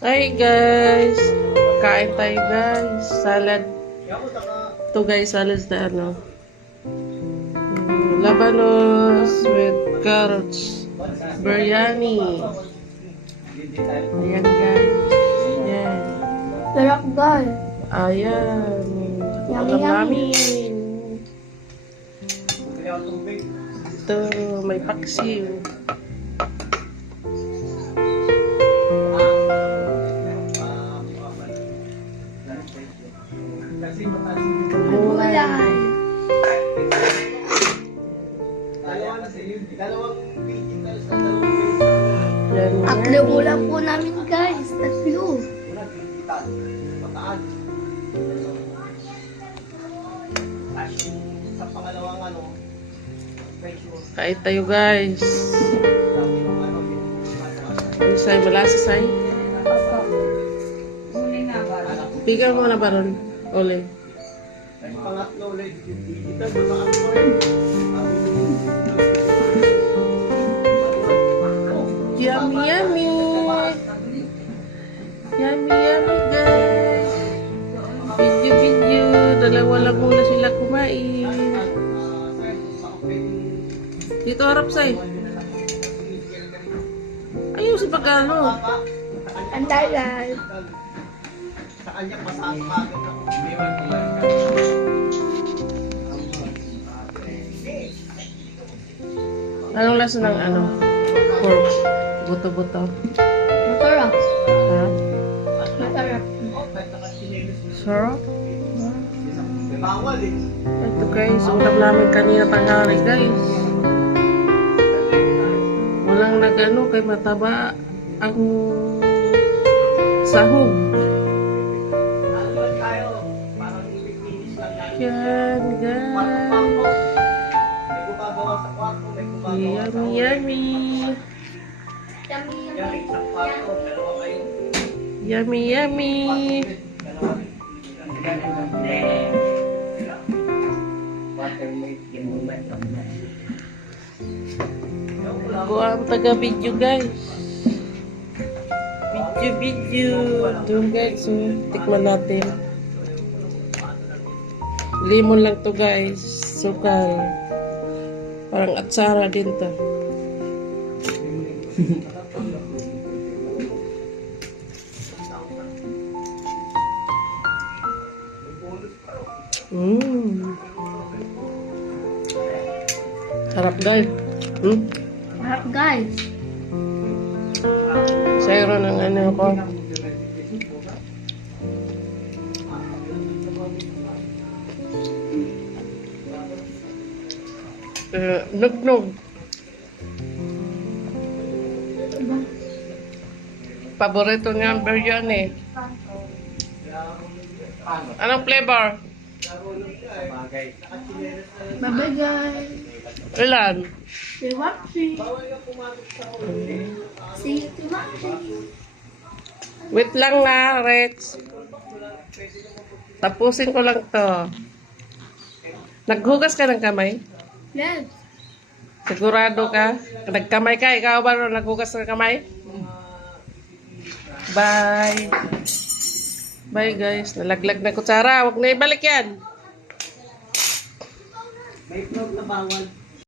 Hi guys! Kain tayo guys. Salad. Ito guys, salad na ano. Labanos with carrots. Biryani. Ayan guys. Ayan. Sarap guys. Ayan. Yummy, Alam yummy. namin. Ito, may paksiw. Gulay. Yan, Tatlo ulam po namin guys. Tatlo. Kain tayo guys. Ano sa'yo? Malasa sa'yo? Pigang mo na ba ron? Ole. Yummy, yummy. Yummy, yummy guys. Video. Dalawa lang muna sila kumain. Dito harap sa'yo. Ayaw si pagkano. Antay guys. Anong lasa ng ano? Pork. Buto-buto. Masarap. Ha? Masarap. Sarap. Ito guys, ulam namin kanina tanghali guys. Walang nagano kay mataba ang sahog. Yan guys. Yummy, yummy. Yummy, yummy. Ako ang taga-video guys. Video. Doon guys, so, tikman natin. Lemon lang to guys. Sukal. Parang atsara din to. Harap guys. Sarap guys. Sayro ng ano ko. Nugnog. Paborito niya ang biryani. Anong flavor? Bye guys. Ilan? See you watching. See you watching. Wait lang na, Rex. Tapusin ko lang to. Naghugas ka ng kamay? Yes. Sigurado ka? Nagkamay ka? Ikaw ba naghugas ng kamay? Bye. Bye guys. Nalaglag na kutsara. Huwag na ibalik yan. May itlog na bawal.